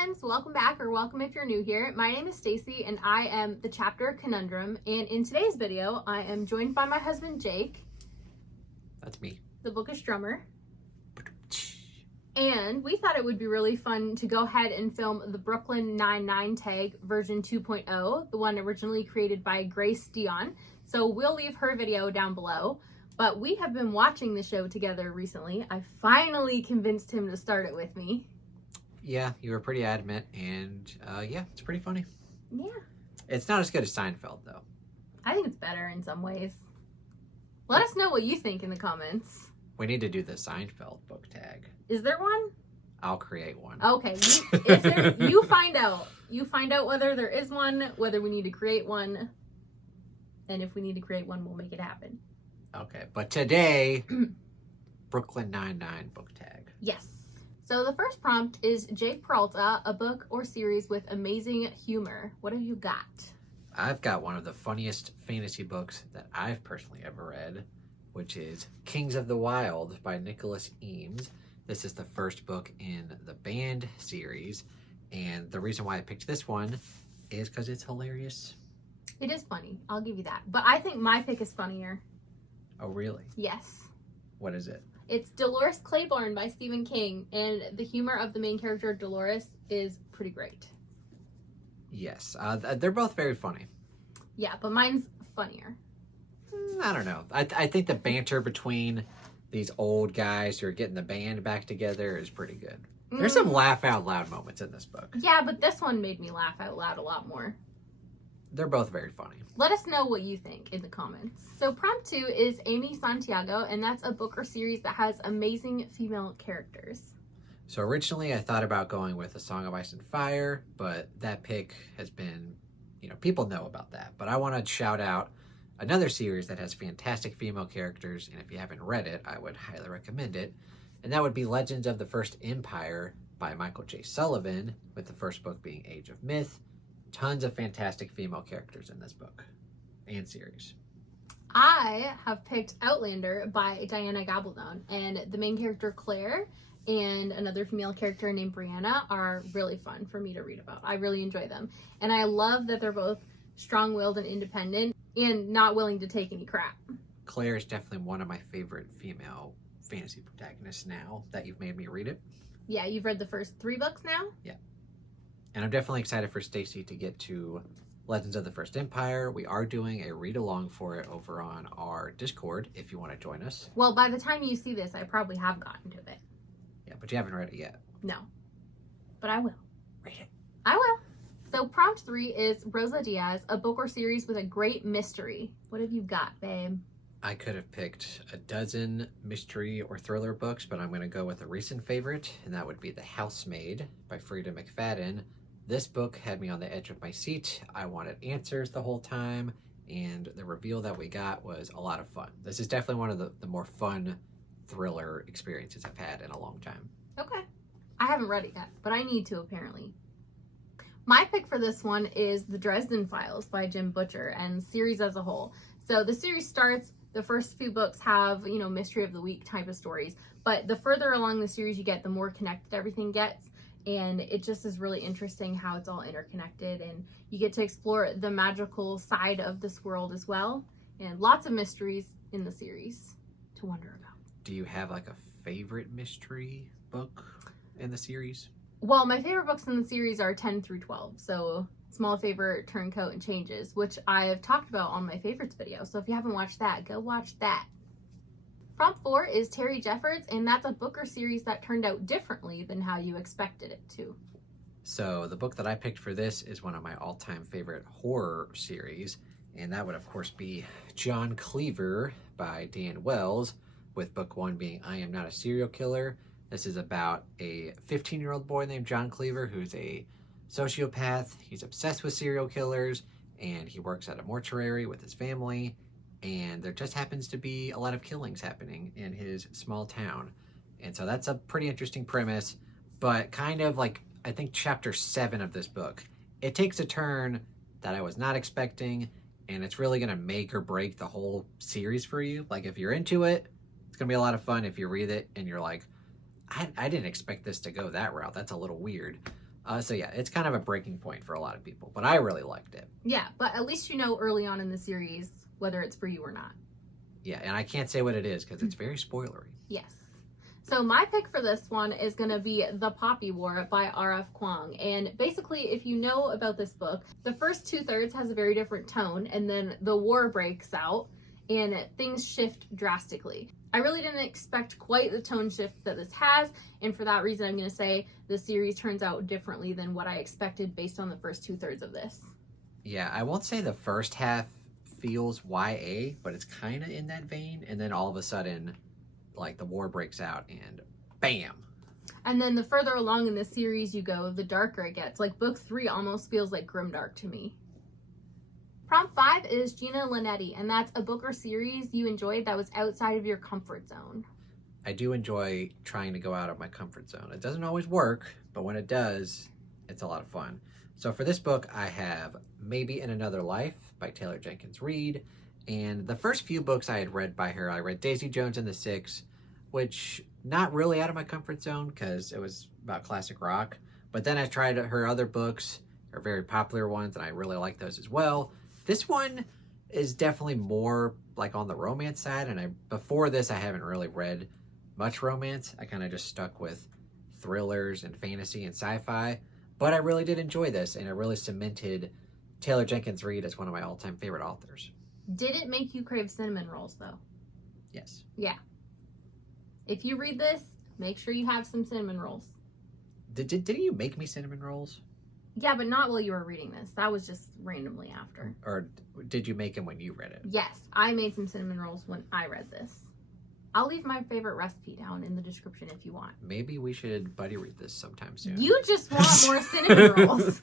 friends, welcome back, or welcome if you're new here. My name is Stacy and I am the chapter Conundrum, and in today's video I am joined by my husband Jake. That's me. The bookish drummer. And we thought it would be really fun to go ahead and film the Brooklyn Nine-Nine tag version 2.0, the one originally created by Grace Dion. So we'll leave her video down below. But we have been watching the show together recently. I finally convinced him to start it with me. Yeah, you were pretty adamant, and yeah, it's pretty funny. Yeah. It's not as good as Seinfeld, though. I think it's better in some ways. Let us know what you think in the comments. We need to do the Seinfeld book tag. Is there one? I'll create one. Okay, you find out. You find out whether there is one, whether we need to create one, and if we need to create one, we'll make it happen. Okay, but today, Brooklyn Nine-Nine book tag. Yes. So the first prompt is Jake Peralta, a book or series with amazing humor. What have you got? I've got one of the funniest fantasy books that I've personally ever read, which is Kings of the Wild by Nicholas Eames. This is the first book in the Band series, and the reason why I picked this one is because it's hilarious. It is funny. I'll give you that. But I think my pick is funnier. Oh, really? Yes. What is it? It's Dolores Claiborne by Stephen King, and the humor of the main character, Dolores, is pretty great. Yes, they're both very funny. Yeah, but mine's funnier. I don't know. I think the banter between these old guys who are getting the band back together is pretty good. There's some laugh out loud moments in this book. Yeah, but this one made me laugh out loud a lot more. They're both very funny. Let us know what you think in the comments. So prompt 2 is Amy Santiago, and that's a book or series that has amazing female characters. So originally I thought about going with A Song of Ice and Fire, but that pick has been, people know about that. But I want to shout out another series that has fantastic female characters, and if you haven't read it, I would highly recommend it. And that would be Legends of the First Empire by Michael J. Sullivan, with the first book being Age of Myth. Tons of fantastic female characters in this book and series. I have picked Outlander by Diana Gabaldon, and the main character Claire and another female character named Brianna are really fun for me to read about. I really enjoy them, and I love that they're both strong-willed and independent and not willing to take any crap. Claire is definitely one of my favorite female fantasy protagonists now that you've made me read it. Yeah, you've read the first 3 books now? Yeah. And I'm definitely excited for Stacy to get to Legends of the First Empire. We are doing a read-along for it over on our Discord, if you want to join us. Well, by the time you see this, I probably have gotten to it. Yeah, but you haven't read it yet. No. But I will. Read it. I will. So prompt 3 is Rosa Diaz, a book or series with a great mystery. What have you got, babe? I could have picked a dozen mystery or thriller books, but I'm going to go with a recent favorite, and that would be The Housemaid by Frida McFadden. This book had me on the edge of my seat. I wanted answers the whole time, and the reveal that we got was a lot of fun. This is definitely one of the more fun thriller experiences I've had in a long time. Okay. I haven't read it yet, but I need to apparently. My pick for this one is The Dresden Files by Jim Butcher and series as a whole. So the series starts, the first few books have, mystery of the week type of stories, but the further along the series you get, the more connected everything gets. And it just is really interesting how it's all interconnected, and you get to explore the magical side of this world as well, and lots of mysteries in the series to wonder about. Do you have like a favorite mystery book in the series? Well, my favorite books in the series are 10 through 12, so Small Favor, Turncoat, and Changes, which I have talked about on my favorites video, so if you haven't watched that, go watch that. Prompt 4 is Terry Jeffords, and that's a book or series that turned out differently than how you expected it to. So the book that I picked for this is one of my all-time favorite horror series, and that would of course be John Cleaver by Dan Wells, with book 1 being I Am Not a Serial Killer. This is about a 15-year-old boy named John Cleaver who's a sociopath. He's obsessed with serial killers, and he works at a mortuary with his family. And there just happens to be a lot of killings happening in his small town. And so that's a pretty interesting premise, but kind of like, I think chapter 7 of this book, it takes a turn that I was not expecting, and it's really going to make or break the whole series for you. Like, if you're into it, it's going to be a lot of fun. If you read it and you're like, I didn't expect this to go that route. That's a little weird. So yeah, it's kind of a breaking point for a lot of people, but I really liked it. Yeah, but at least you know early on in the series whether it's for you or not. Yeah, and I can't say what it is because it's very spoilery. Yes. So my pick for this one is going to be The Poppy War by R.F. Kuang. And basically, if you know about this book, the first 2/3 has a very different tone, and then the war breaks out and things shift drastically. I really didn't expect quite the tone shift that this has, and for that reason, I'm going to say the series turns out differently than what I expected based on the first 2/3 of this. Yeah, I won't say the first half feels YA, but it's kind of in that vein, and then all of a sudden, like, the war breaks out and bam. And then the further along in the series you go, the darker it gets. Like book 3 almost feels like grimdark to me. Prompt 5 is Gina Linetti, and that's a book or series you enjoyed that was outside of your comfort zone. I do enjoy trying to go out of my comfort zone. It doesn't always work, but when it does, it's a lot of fun. So for this book, I have Maybe in Another Life by Taylor Jenkins Reid. And the first few books I had read by her, I read Daisy Jones and the Six, which not really out of my comfort zone because it was about classic rock. But then I tried her other books, her very popular ones, and I really like those as well. This one is definitely more like on the romance side. And before this, I haven't really read much romance. I kind of just stuck with thrillers and fantasy and sci-fi. But I really did enjoy this, and it really cemented Taylor Jenkins Reid as one of my all-time favorite authors. Did it make you crave cinnamon rolls, though? Yes. Yeah. If you read this, make sure you have some cinnamon rolls. Didn't you make me cinnamon rolls? Yeah, but not while you were reading this. That was just randomly after. Or did you make them when you read it? Yes, I made some cinnamon rolls when I read this. I'll leave my favorite recipe down in the description if you want. Maybe we should buddy read this sometime soon. You just want more cinnamon rolls.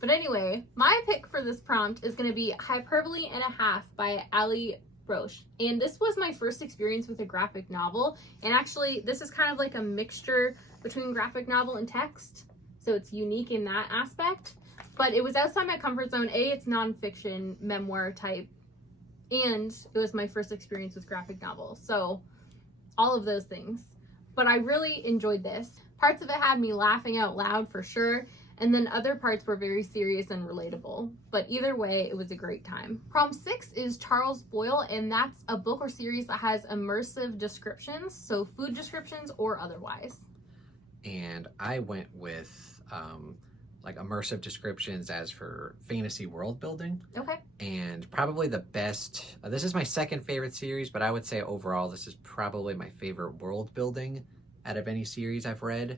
But anyway, my pick for this prompt is going to be Hyperbole and a Half by Ali Roche. And this was my first experience with a graphic novel. And actually, this is kind of like a mixture between graphic novel and text. So it's unique in that aspect. But it was outside my comfort zone. It's nonfiction, memoir type. And it was my first experience with graphic novels. So all of those things. But I really enjoyed this. Parts of it had me laughing out loud for sure. And then other parts were very serious and relatable. But either way, it was a great time. Prompt 6 is Charles Boyle, and that's a book or series that has immersive descriptions, so food descriptions or otherwise. And I went with like immersive descriptions as for fantasy world building. Okay. And probably the best, this is my second favorite series, but I would say overall this is probably my favorite world building out of any series I've read.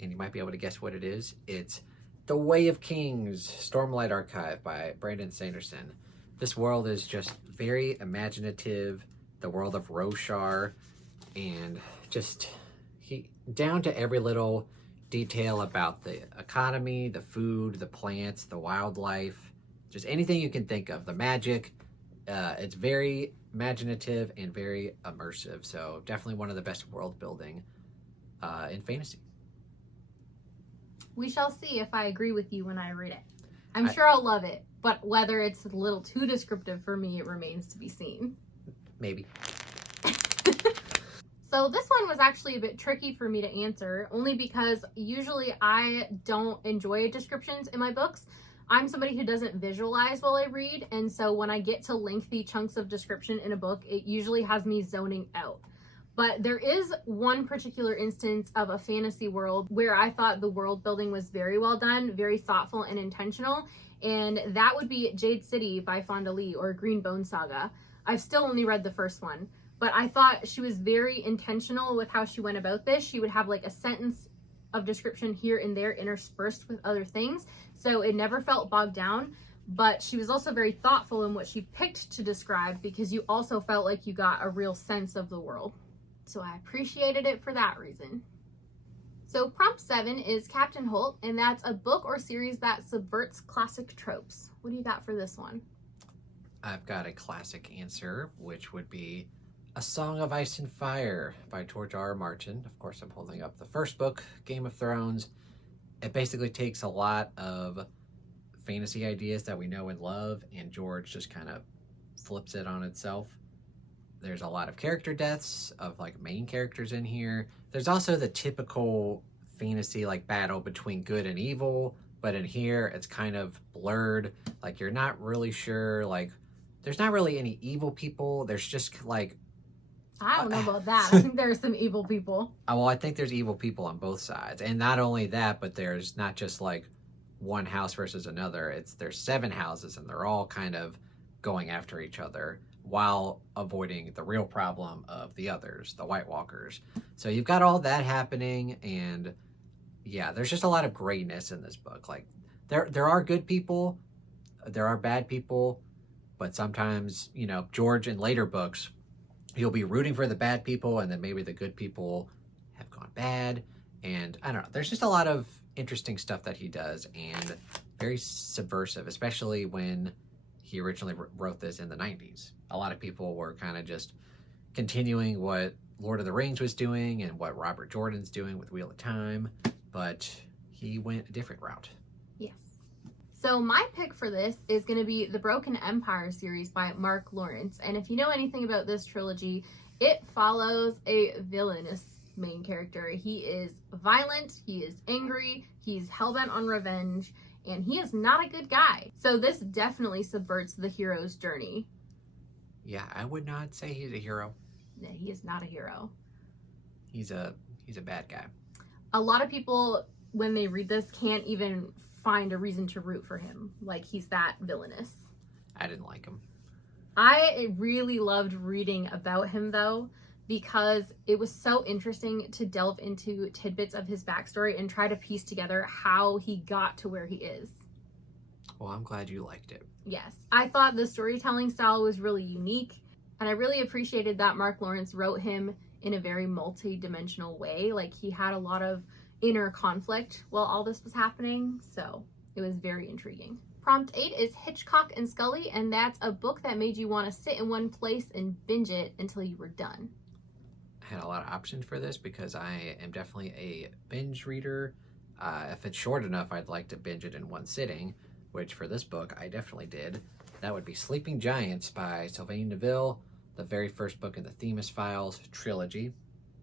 And you might be able to guess what it is. It's The Way of Kings, Stormlight Archive by Brandon Sanderson. This world is just very imaginative, the world of Roshar, and just down to every little detail about the economy, the food, the plants, the wildlife, just anything you can think of, the magic. It's very imaginative and very immersive, so definitely one of the best world building in fantasy. We shall see if I agree with you when I read it. I'm sure I'll love it, but whether it's a little too descriptive for me, it remains to be seen. Maybe. So this one was actually a bit tricky for me to answer, only because usually I don't enjoy descriptions in my books. I'm somebody who doesn't visualize while I read, and so when I get to lengthy chunks of description in a book, it usually has me zoning out. But there is one particular instance of a fantasy world where I thought the world building was very well done, very thoughtful and intentional, and that would be Jade City by Fonda Lee, or Green Bone Saga. I've still only read the first one, but I thought she was very intentional with how she went about this. She would have like a sentence of description here and there interspersed with other things, so it never felt bogged down. But she was also very thoughtful in what she picked to describe, because you also felt like you got a real sense of the world. So I appreciated it for that reason. So prompt 7 is Captain Holt, and that's a book or series that subverts classic tropes. What do you got for this one? I've got a classic answer, which would be A Song of Ice and Fire by George R.R. Martin. Of course, I'm holding up the first book, Game of Thrones. It basically takes a lot of fantasy ideas that we know and love, and George just kind of flips it on itself. There's a lot of character deaths of like main characters in here. There's also the typical fantasy like battle between good and evil, but in here it's kind of blurred. Like you're not really sure, like there's not really any evil people. There's just like I don't know about that. I think there's some evil people. well, I think there's evil people on both sides. And not only that, but there's not just like one house versus another. There's 7 houses and they're all kind of going after each other while avoiding the real problem of the others, the White Walkers. So you've got all that happening, and yeah, there's just a lot of grayness in this book. Like there are good people, there are bad people, but sometimes, you know, George in later books, you'll be rooting for the bad people and then maybe the good people have gone bad. And I don't know, there's just a lot of interesting stuff that he does and very subversive, especially when he originally wrote this in the 90s. A lot of people were kind of just continuing what Lord of the Rings was doing and what Robert Jordan's doing with Wheel of Time, but he went a different route. Yes. So my pick for this is going to be the Broken Empire series by Mark Lawrence. And if you know anything about this trilogy, it follows a villainous main character. He is violent, he is angry, he's hellbent on revenge, and he is not a good guy. So this definitely subverts the hero's journey. Yeah, I would not say he's a hero. No, he is not a hero. He's a bad guy. A lot of people, when they read this, can't even find a reason to root for him. Like, he's that villainous. I didn't like him. I really loved reading about him, though, because it was so interesting to delve into tidbits of his backstory and try to piece together how he got to where he is. Well, I'm glad you liked it. Yes. I thought the storytelling style was really unique, and I really appreciated that Mark Lawrence wrote him in a very multi-dimensional way. Like, he had a lot of inner conflict while all this was happening, so it was very intriguing. Prompt 8 is Hitchcock and Scully, and that's a book that made you want to sit in one place and binge it until you were done. I had a lot of options for this because I am definitely a binge reader. If it's short enough, I'd like to binge it in one sitting, which for this book, I definitely did. That would be Sleeping Giants by Sylvain Neville, the very first book in the Themis Files trilogy.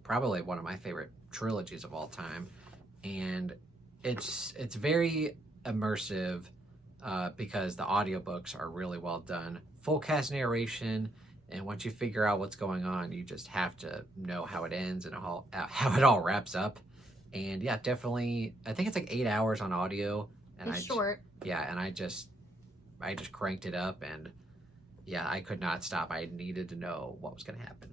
Probably one of my favorite trilogies of all time. And it's very immersive because the audiobooks are really well done. Full cast narration, and once you figure out what's going on, you just have to know how it ends and how it all wraps up. And yeah, definitely, I think it's like 8 hours on audio. And It's short. Yeah, and I just cranked it up, and yeah, I could not stop. I needed to know what was going to happen.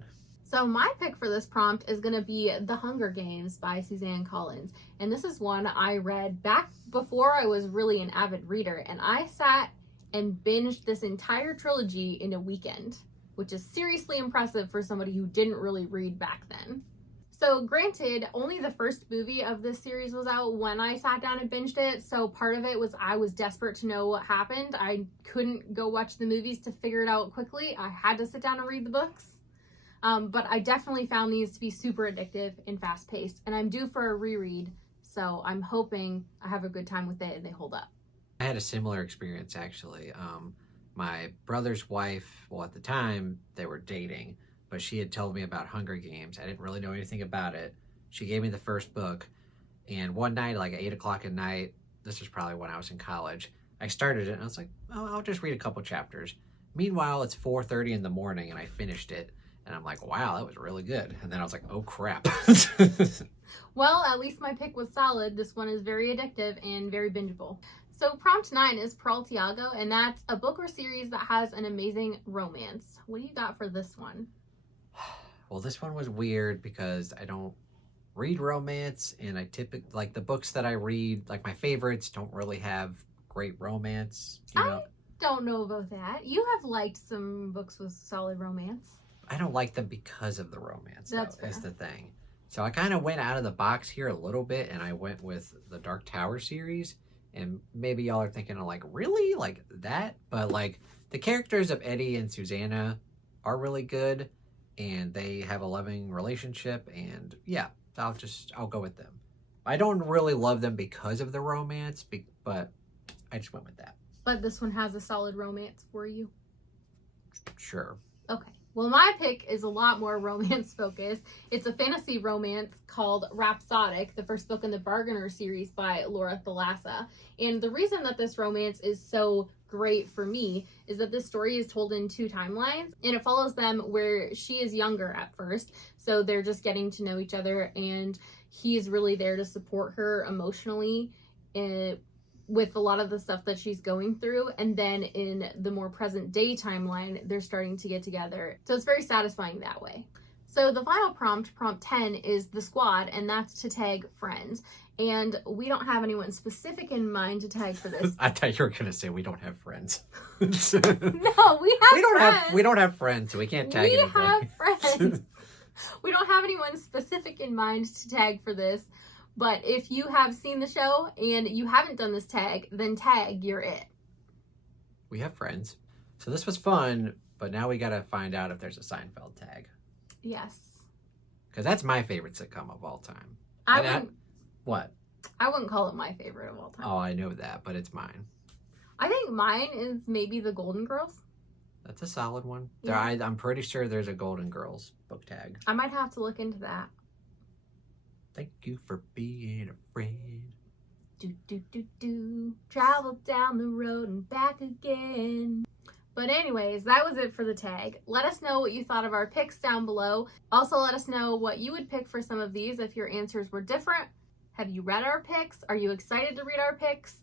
So my pick for this prompt is going to be The Hunger Games by Suzanne Collins. And this is one I read back before I was really an avid reader. And I sat and binged this entire trilogy in a weekend, which is seriously impressive for somebody who didn't really read back then. So granted, only the first movie of this series was out when I sat down and binged it. So part of it was I was desperate to know what happened. I couldn't go watch the movies to figure it out quickly. I had to sit down and read the books. But I definitely found these to be super addictive and fast-paced, and I'm due for a reread, so I'm hoping I have a good time with it and they hold up. I had a similar experience, actually. My brother's wife, well, at the time, they were dating, but she had told me about Hunger Games. I didn't really know anything about it. She gave me the first book, and one night, like 8 o'clock at night, this was probably when I was in college, I started it, and I was like, oh, I'll just read a couple chapters. Meanwhile, it's 4:30 in the morning, and I finished it. And I'm like, wow, that was really good. And then I was like, oh, crap. Well, at least my pick was solid. This one is very addictive and very bingeable. So prompt 9 is Peraltiago, and that's a book or series that has an amazing romance. What do you got for this one? Well, this one was weird because I don't read romance, and I typically, like the books that I read, like my favorites don't really have great romance. You know? I don't know about that. You have liked some books with solid romance. I don't like them because of the romance. That's though, is the thing. So I kind of went out of the box here a little bit, and I went with the Dark Tower series. And maybe y'all are thinking, like, really? Like that? But, like, the characters of Eddie and Susanna are really good, and they have a loving relationship, and yeah, I'll go with them. I don't really love them because of the romance, but I just went with that. But this one has a solid romance for you? Sure. Okay. Well, my pick is a lot more romance focused. It's a fantasy romance called Rhapsodic, the first book in the Bargainer series by Laura Thalassa. And the reason that this romance is so great for me is that this story is told in 2 timelines, and it follows them where she is younger at first. So they're just getting to know each other, and he is really there to support her emotionally with a lot of the stuff that she's going through. And then in the more present day timeline, they're starting to get together. So it's very satisfying that way. So the final prompt, prompt 10, is the squad, and that's to tag friends. And we don't have anyone specific in mind to tag for this. I thought you were going to say we don't have friends. No, we don't have friends. So we can't tag anybody. We have friends. We don't have anyone specific in mind to tag for this. But if you have seen the show and you haven't done this tag, then tag, you're it. We have friends. So this was fun, but now we got to find out if there's a Seinfeld tag. Yes. Because that's my favorite sitcom of all time. What? I wouldn't call it my favorite of all time. Oh, I know that, but it's mine. I think mine is maybe the Golden Girls. That's a solid one. Yeah. I'm pretty sure there's a Golden Girls book tag. I might have to look into that. Thank you for being a friend. Do, do, do, do. Travel down the road and back again. But anyways, that was it for the tag. Let us know what you thought of our picks down below. Also, let us know what you would pick for some of these if your answers were different. Have you read our picks? Are you excited to read our picks?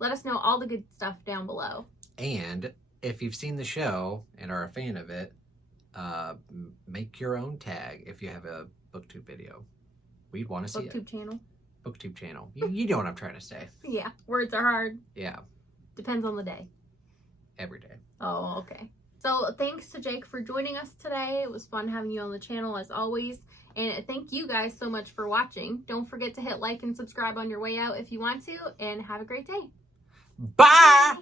Let us know all the good stuff down below. And if you've seen the show and are a fan of it, make your own tag if you have a BookTube video. We'd want to see it. BookTube channel. BookTube channel. You know what I'm trying to say. Yeah, words are hard. Yeah. Depends on the day. Every day. Oh, okay. So thanks to Jake for joining us today. It was fun having you on the channel as always. And thank you guys so much for watching. Don't forget to hit like and subscribe on your way out if you want to. And have a great day. Bye!